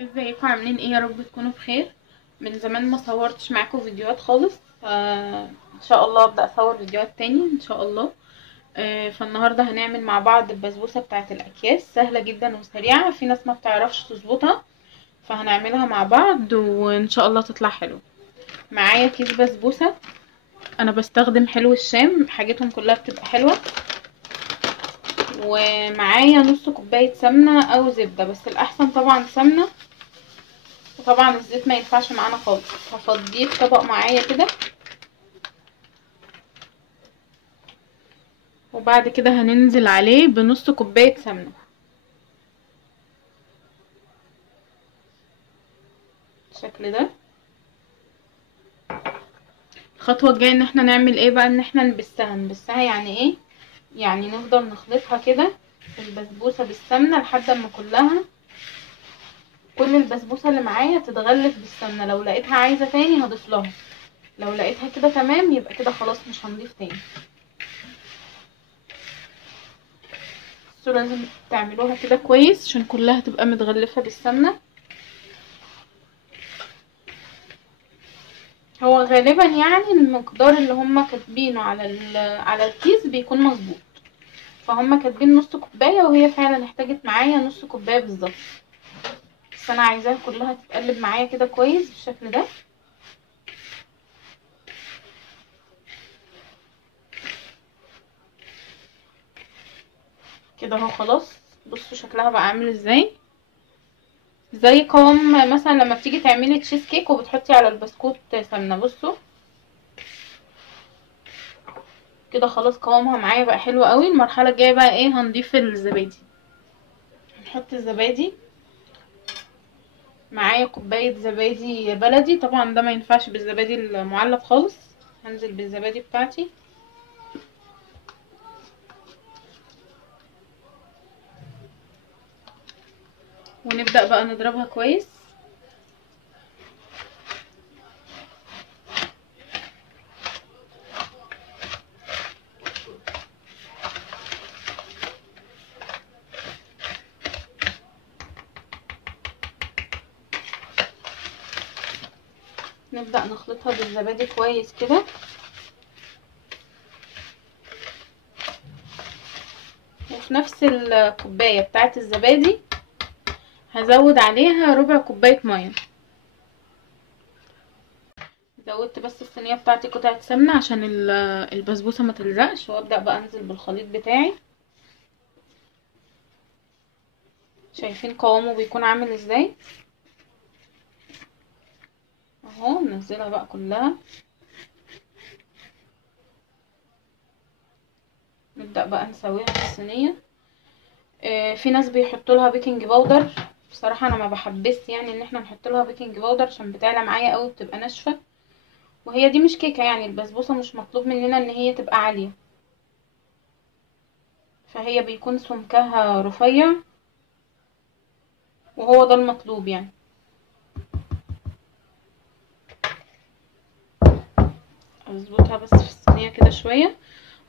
ازيكم عاملين ايه؟ يا رب تكونوا بخير. من زمان ما صورتش معاكم فيديوهات خالص، ان شاء الله ابدا اصور فيديوهات تاني ان شاء الله. فالنهارده هنعمل مع بعض البسبوسه بتاعه الاكياس، سهله جدا وسريعه، في ناس ما بتعرفش تظبطها، فهنعملها مع بعض وان شاء الله تطلع حلو. معايا كيس بسبوسه، انا بستخدم حلو الشام، حاجتهم كلها بتبقى حلوه. ومعايا نص كوبايه سمنه او زبده، بس الاحسن طبعا سمنه، وطبعا الزيت ما ينفعش معانا خالص. هفضيه في طبق معايا كده، وبعد كده هننزل عليه بنص كوبايه سمنه بالشكل ده. الخطوه الجايه ان احنا نعمل ايه بقى؟ ان احنا نبسها. يعني ايه؟ يعني نفضل نخلطها كده البسبوسه بالسمنه لحد ما كل البسبوسه اللي معايا تتغلف بالسمنه. لو لقيتها عايزه تاني هضيف لها، لو لقيتها كده تمام يبقى كده خلاص مش هنضيف تاني. بس لازم تعملوها كده كويس عشان كلها تبقى متغلفه بالسمنه. هو غالبا يعني المقدار اللي هم كاتبينه على الكيس بيكون مظبوط، فهم كاتبين نص كوبايه وهي فعلا احتاجت معايا نص كوبايه بالظبط. بس انا عايزاها كلها تتقلب معايا كده كويس بالشكل ده. كده اهو خلاص. بصوا شكلها بقى عامل ازاي، زي قوام مثلا لما بتيجي تعملي تشيز كيك وبتحطي على البسكوت سمنه. بصوا كده خلاص قوامها معايا بقى حلو قوي. المرحله الجايه بقى ايه؟ هنضيف الزبادي. هنحط الزبادي. معايا كوبايه زبادي بلدي، طبعا ده ما ينفعش بالزبادي المعلب خالص. هنزل بالزبادي بتاعتي، ونبدا بقى نضربها كويس. نبدأ نخلطها بالزبادي كويس كده. وفي نفس الكوباية بتاعة الزبادي هزود عليها ربع كوباية مية. زودت بس الصينية بتاعتي قطعة سمنة عشان البسبوسة ما تلزقش، وابدأ بقى انزل بالخليط بتاعي. شايفين قوامه بيكون عامل ازاي؟ اهو ننزلها بقى كلها. نبدأ بقى نسويها في الصينية. في ناس بيحطوا لها بيكنج باودر، بصراحة انا ما بحبس يعني ان احنا نحط لها بيكنج باودر عشان بتعلى معايا قوي، بتبقى ناشفة. وهي دي مش كيكة، يعني البسبوسة مش مطلوب مننا ان هي تبقى عالية، فهي بيكون سمكها رفيع، وهو ده المطلوب يعني. اظبطها بس في الصينية كده شوية،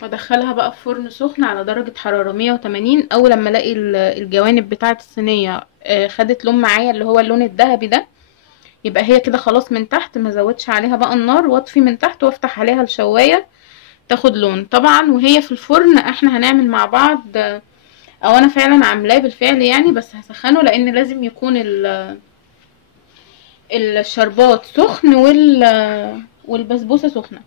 وادخلها بقى في فرن سخن على درجة حرارة 180. اول لما الاقي الجوانب بتاعة الصينية خدت لون معايا اللي هو اللون الذهبي ده، يبقى هي كده خلاص من تحت. ما زودش عليها بقى النار، واطفي من تحت وافتح عليها الشواية تاخد لون. طبعا وهي في الفرن احنا هنعمل مع بعض، او انا فعلا عاملاه بالفعل يعني، بس هسخنه لان لازم يكون الشربات سخن والبسبوسه سخنه.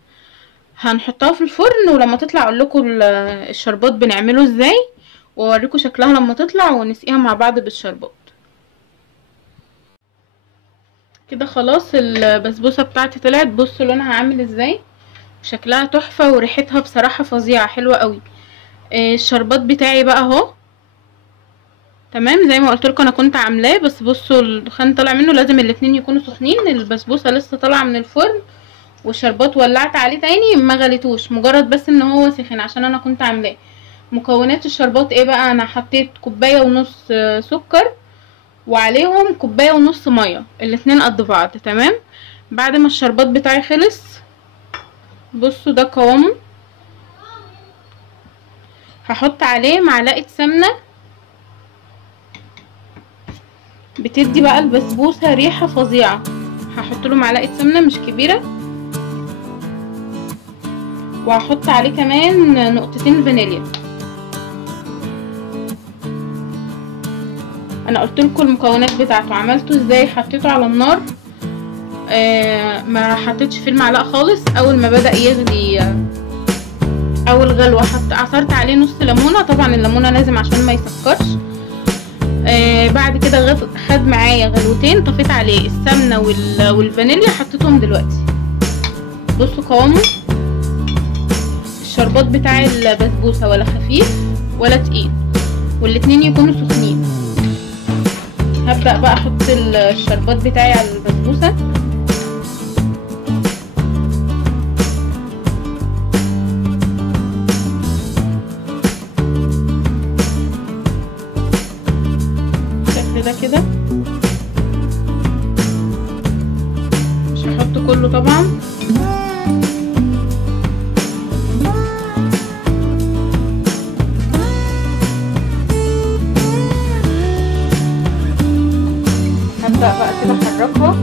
هنحطها في الفرن، ولما تطلع اقول لكم الشربات بنعمله ازاي، واوريكم شكلها لما تطلع ونسقيها مع بعض بالشربات. كده خلاص البسبوسه بتاعتي طلعت. بصوا لونها عامل ازاي، شكلها تحفه وريحتها بصراحه فظيعه حلوه قوي. الشربات بتاعي بقى اهو تمام زي ما قلت لكم انا كنت عاملاه. بس بصوا الدخان طالع منه، لازم الاتنين يكونوا سخنين. البسبوسه لسه طالعه من الفرن، والشربات ولعت عليه تاني ما غليتوش، مجرد بس ان هو سخن عشان انا كنت عاملاه. مكونات الشربات ايه بقى؟ انا حطيت كوبايه ونص سكر، وعليهم كوبايه ونص ميه، الاتنين قد بعض تمام. بعد ما الشربات بتاعي خلص، بصوا ده قوامه. هحط عليه معلقه سمنه، بتدي بقى البسبوسه ريحه فظيعه. هحط له معلقه سمنه مش كبيره، وهحط عليه كمان نقطتين فانيليا. انا قلت لكم المكونات بتاعته عملته ازاي. حطيته على النار، ما حطيتش فيه المعلقه خالص. اول ما بدأ يغلي اول غلوه عصرت عليه نص ليمونه، طبعا الليمونه لازم عشان ما يسكرش. بعد كده خد معايا غلوتين، طفيت عليه السمنه والفانيليا، حطيتهم دلوقتي. بصوا قوامه الشربات بتاع البسبوسه ولا خفيف ولا تقيل، والاتنين يكونوا سخنين. هبدأ بقى احط الشربات بتاعي على البسبوسه. ده كده مش هحط كله طبعا. هبدأ بقى كده احركها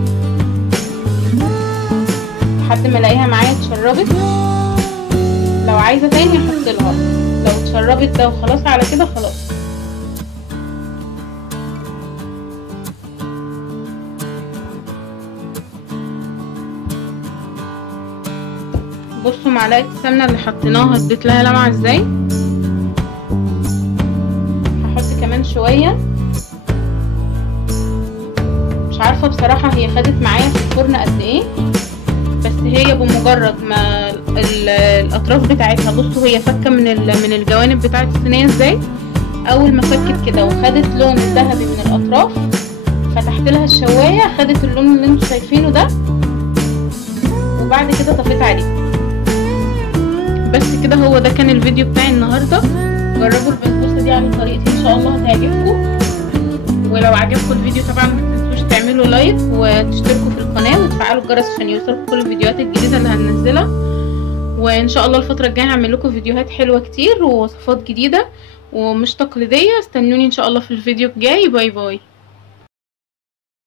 لحد ما الاقيها معايا اتشربت. لو عايزه تاني احط لها، لو اتشربت ده وخلاص على كده خلاص. بصوا معلقه السمنه اللي حطيناها اديت لها لمعه ازاي. هحط كمان شويه. مش عارفه بصراحه هي خدت معايا في الفرن قد ايه، بس هي بمجرد ما الاطراف بتاعتها، بصوا هي فكه من الجوانب بتاعه الصينيه ازاي. اول ما فكت كده وخدت لون الذهبي من الاطراف، فتحت لها الشوايه خدت اللون اللي انتوا شايفينه ده، وبعد كده طفيت عليه. بس كده هو ده كان الفيديو بتاعي النهارده. جربوا البسبوسه دي على طريقتي ان شاء الله هتعجبكم. ولو عجبكم الفيديو طبعا ما تنسوش تعملوا لايك وتشتركوا في القناه وتفعلوا الجرس عشان يوصلكم كل الفيديوهات الجديده اللي هننزلها. وان شاء الله الفتره الجايه هعمل لكم فيديوهات حلوه كتير ووصفات جديده ومش تقليديه. استنوني ان شاء الله في الفيديو الجاي. باي باي.